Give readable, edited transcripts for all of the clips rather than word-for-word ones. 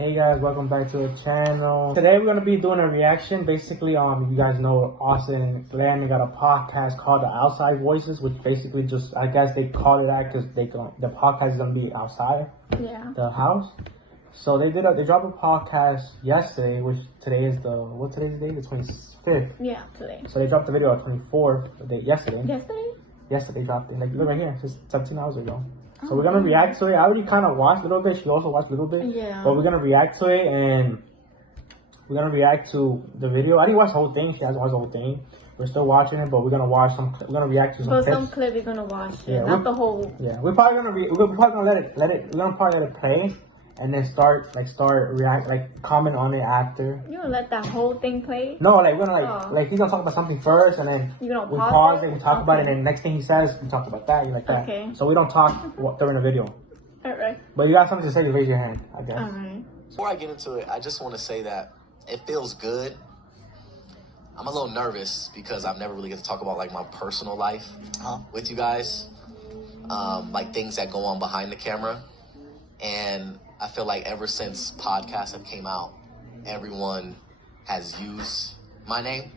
Hey guys, welcome back to the channel. Today we're gonna be doing a reaction. Basically, you guys know Austin Ladon got a podcast called The Outside Voices, which basically just, I guess they call it that because the podcast is gonna be outside the house. So they dropped a podcast yesterday, which today is what's today's date? The 25th. Yeah, today. So they dropped the video on 24th, yesterday. Yesterday dropped it. Like, look right here, just 17 hours ago. So we're gonna react to it. I already kind of watched a little bit. She also watched a little bit. Yeah. But we're gonna react to it, and we're gonna react to the video. I didn't watch the whole thing. She hasn't watched the whole thing. We're still watching it, but we're gonna watch some. We're gonna react to some clips. Some clip we're gonna watch. Yeah, not the whole. Yeah, we're probably gonna we're probably gonna let it. We're gonna probably let it play, and then start comment on it after. You gonna let that whole thing play? No, like we're gonna like he's gonna talk about something first, and then we pause it, we talk about it, and then next thing he says, we talk about that, like that. Okay. So we don't talk during the video. Alright. But you got something to say, just raise your hand, I guess. Alright. Before I get into it, I just want to say that it feels good. I'm a little nervous because I've never really get to talk about like my personal life with you guys. Like things that go on behind the camera. And I feel like ever since podcasts have came out, everyone has used my name.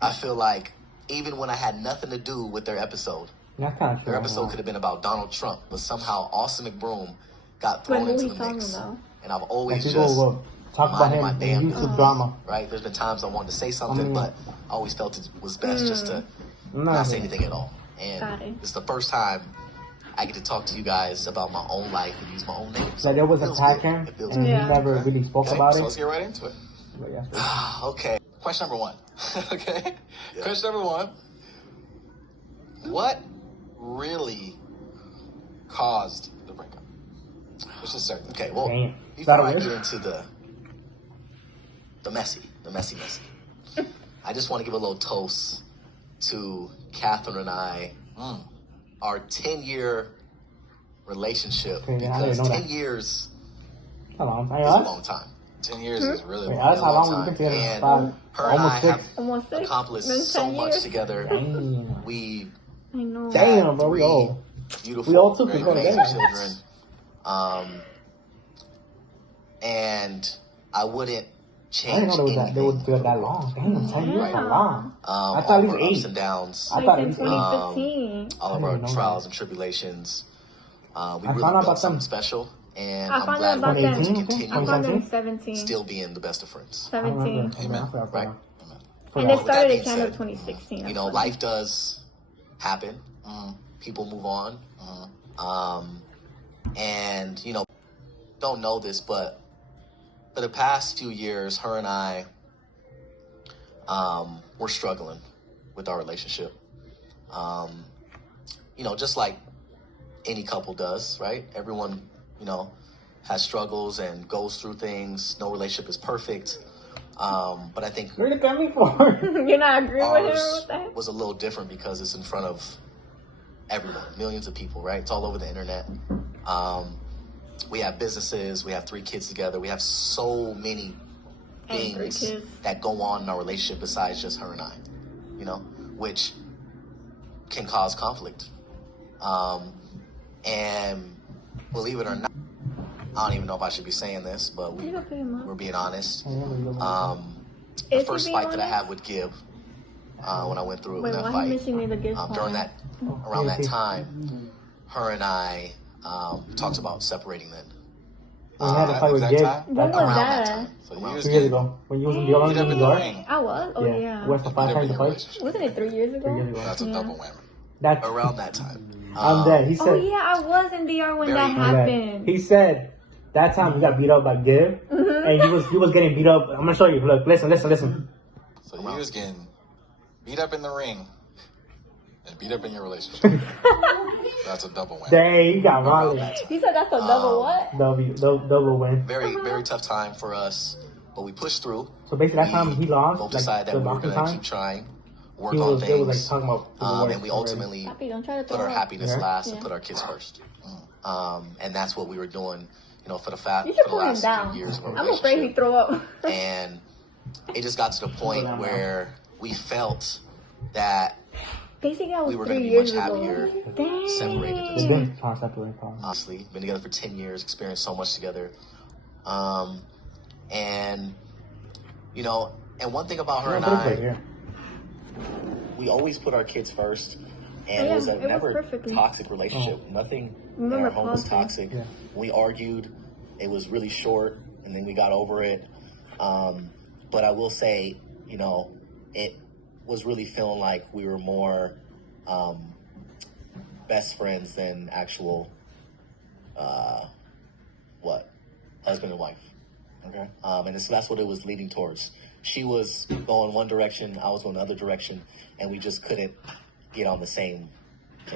I feel like even when I had nothing to do with their episode, their episode could have been about Donald Trump, but somehow Austin Mcbroom got thrown into the mix. And I've always just talk about him my damn YouTube drama. Right? There's been times I wanted to say something, but I always felt it was best just to not say anything at all. And it's the first time I get to talk to you guys about my own life and use my own name. So there was a pattern, and he never really spoke about it. So let's get right into it. Okay. Question number one. Okay. Yeah. Question number one. What really caused the breakup? Let's just start. Okay. Well, before I get into the messy, I just want to give a little toast to Catherine and I. Our 10-year relationship, because 10 years is a long time. 10 years is really a long time. And her and I have accomplished so much together. We had three beautiful, very amazing children. And I wouldn't change anything. They would feel that long. Damn, 10 years is long. I thought it was 8. Ups and downs. I thought it was 8. All of our trials and tribulations. We really built something special, and I'm glad we're able to continue still being the best of friends. 17. Amen. Right. And it started in January 2016. You know, life does happen. People move on. And, you know, don't know this, but for the past few years, her and I were struggling with our relationship. You know, just like any couple does, right? Everyone, you know, has struggles and goes through things. No relationship is perfect. But I think you're not agreeing with her with that? Was a little different because it's in front of everyone, millions of people, right? It's all over the internet. We have businesses, we have 3 kids together, we have so many things that go on in our relationship besides just her and I, you know, which can cause conflict. And believe it or not, I don't even know if I should be saying this, but we're being honest. The first fight that I had with Gib, when I went through it with that fight, around that time, her and I talked about separating then. We had a fight with Gib. When was that? So 2 years ago. When you was in the door. I was? Oh, yeah. What's the fight? Wasn't it 3 years ago? That's a double whammy. Around that time. I'm dead. He said, oh, yeah, I was in DR when that happened. He said that time he got beat up by Gib, and he was getting beat up. I'm gonna show you. Look, listen. So you was getting beat up in the ring and beat up in your relationship. That's a double win. Dang, he got volleyed. He said that's a double what? Double win. Very, very tough time for us, but we pushed through. So basically, that time he lost. Both decided that we were gonna keep trying, work on things, and we ultimately put our happiness last and put our kids first. And that's what we were doing, you know, for the last few years of our relationship. I'm afraid he throw up. And it just got to the point where we felt that we were going to be much happier separated. Honestly, been together for 10 years, experienced so much together. And, you know, and one thing about her and I, we always put our kids first. And it was a never toxic relationship. Nothing in our home was toxic. Yeah. We argued. It was really short, and then we got over it. But I will say, you know, it was really feeling like we were more best friends than actual, husband and wife. Okay. And so that's what it was leading towards. She was going one direction, I was going the other direction, and we just couldn't get on the same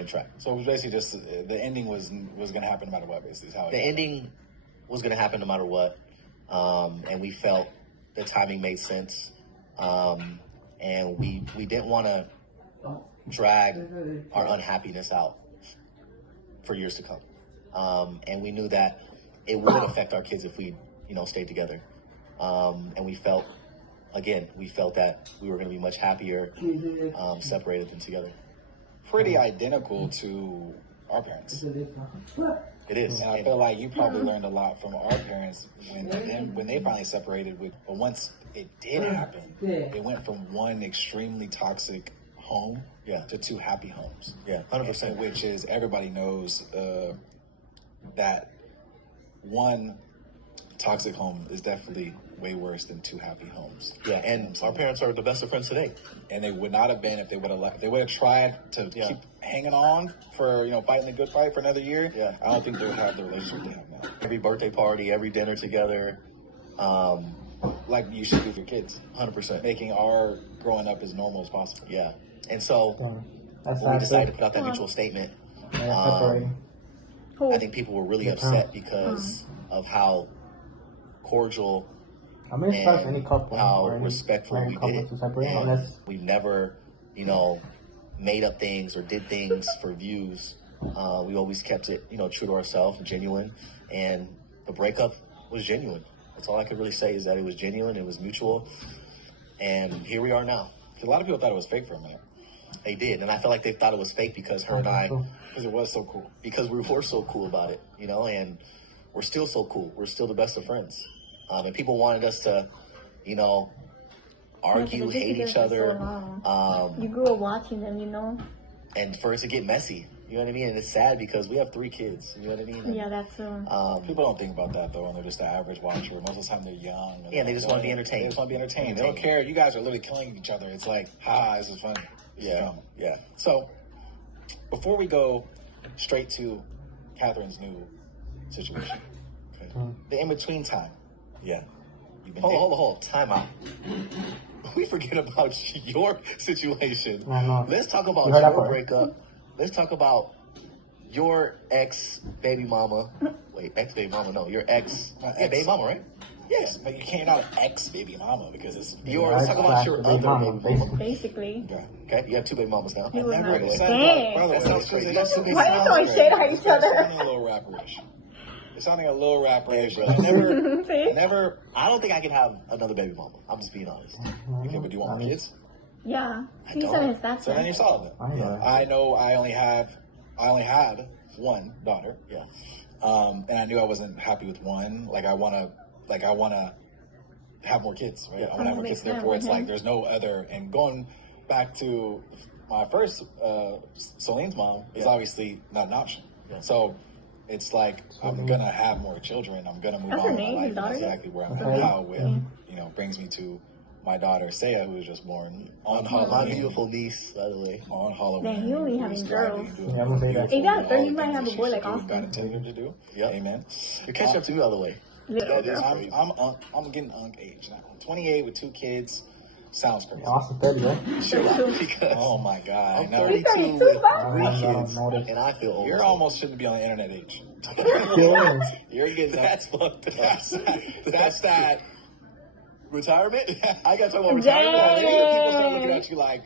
track. So it was basically just the ending was going to happen no matter what. Basically, is how the ending was going to happen no matter what, and we felt the timing made sense, and we didn't want to drag our unhappiness out for years to come, and we knew that it would affect our kids if we stayed together, and we felt that we were going to be much happier separated than together. Pretty identical to our parents. It is. And I feel like you probably learned a lot from our parents when they finally separated. But once it did happen, it went from one extremely toxic home to two happy homes. Yeah, 100%. Which is, everybody knows that one toxic home is definitely way worse than two happy homes. Yeah, and our parents are the best of friends today. And they would not have been if they would have tried to keep hanging on for, fighting the good fight for another year. Yeah. I don't think they would have the relationship they have now. Every birthday party, every dinner together. Like you should do for your kids. 100%. Making our growing up as normal as possible. Yeah. And so when we decided to put out that mutual statement, I think people were really upset because of how cordial any couple, how respectful we did it. We've never, made up things or did things for views. We always kept it, true to ourselves, genuine. And the breakup was genuine. That's all I could really say, is that it was genuine, it was mutual. And here we are now. A lot of people thought it was fake for a minute. They did, and I felt like they thought it was fake because her and I, because it was so cool. Because we were so cool about it, and we're still so cool. We're still the best of friends. And people wanted us to, argue, hate each other. You grew up watching them, And for it to get messy, you know what I mean? And it's sad because we have 3 kids, you know what I mean? And, yeah, that's true. People don't think about that, though, when they're just the average watcher. Most of the time, they're young. Yeah, they just want to be entertained. They just want to be entertained. They don't care. You guys are literally killing each other. It's like, this is fun. Yeah. So, before we go straight to Catherine's new situation, the in-between time. Yeah. Hold. Time out. We forget about your situation. Let's talk about your breakup. Let's talk about your ex-baby mama. Wait, ex-baby mama? No, your baby mama, right? Yes, but you can't not an ex-baby mama because it's let's talk about your other baby mama. Basically. Okay, you have 2 baby mamas now. That sounds crazy. Why are you throwing shade at each other? It's sounding a little rapperish. I don't think I can have another baby mama. I'm just being honest. Okay, but do you want more kids? Yeah. He said his that's so then you're solid. I know I only had one daughter. Yeah. And I knew I wasn't happy with one. I wanna have more kids, right? I wanna have more kids. Therefore, it's like there's no other. And going back to my first, Celine's mom is obviously not an option. Yeah. So it's like I'm gonna have more children. I'm gonna move on in my life. That's exactly where I'm at now. With brings me to my daughter Saya, who was just born on Halloween. My beautiful niece, by the way, on Halloween. Man, you only having girls. If you got a third, you might have a boy like Austin. God intended to do. Yeah. Amen. You're catching up to me, by the way. I'm getting unk age now. 28 with 2 kids. Sounds crazy. Austin 30, right? Sure, because oh my God. I'm 32 with 3 kids, and I feel old. You're almost shouldn't be on the internet age. You're getting that's fucked up. That's that. Retirement? I gotta talk about retirement. People start looking at you like,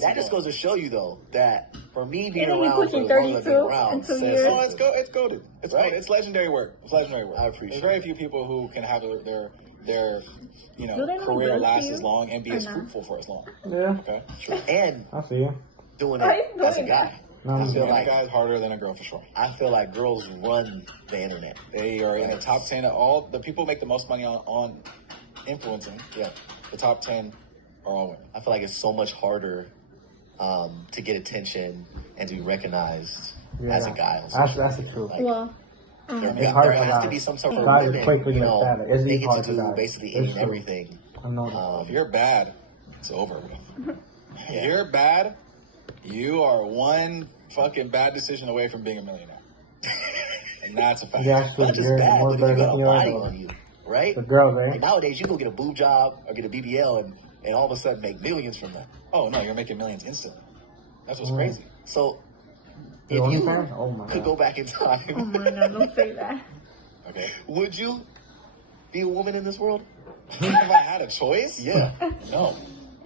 that just goes to show you, though, that for me being around for pushing as long as I've been 32 around, in 2 says, years. Oh, it's goated. It's right. It's legendary work. It's legendary work. I appreciate There's very few people who can have their career last as long and be as fruitful for as long. Yeah. Okay. And I see you. doing it as a guy. I feel Being a like guy is harder than a girl for sure. I feel like girls run the internet. They are in the top 10 of all the people who make the most money on influencing. Yeah, the top 10 are all women. I feel like it's so much harder to get attention and to be recognized as a guy. That's the truth. Like, Well, It's hard there for has to guys. be some sort of Guys are limit. quickly You like know, that. It's they get hard to for do guys. basically It's any and true. everything. I know. If you're bad, it's over with. If you're bad, you are one fucking bad decision away from being a millionaire. And that's a fact. Yeah, actually, Not just you're bad, more but better you got a looking body than on you, right? the girls, Like right? nowadays, you go get a boob job or get a BBL and all of a sudden make millions from that. Oh no, you're making millions instantly. That's what's Mm. crazy. So The if you OnlyFans? Oh my could God. go back in time, oh my god, don't say that. Okay. would you be a woman in this world? If I had a choice, Yeah. no,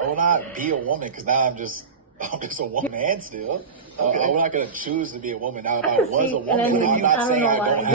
I will not be a woman because now I'm just a woman man still. Okay. I'm not gonna choose to be a woman. Now, if I was See, a and then woman, I'm I not don't saying know I why. don't have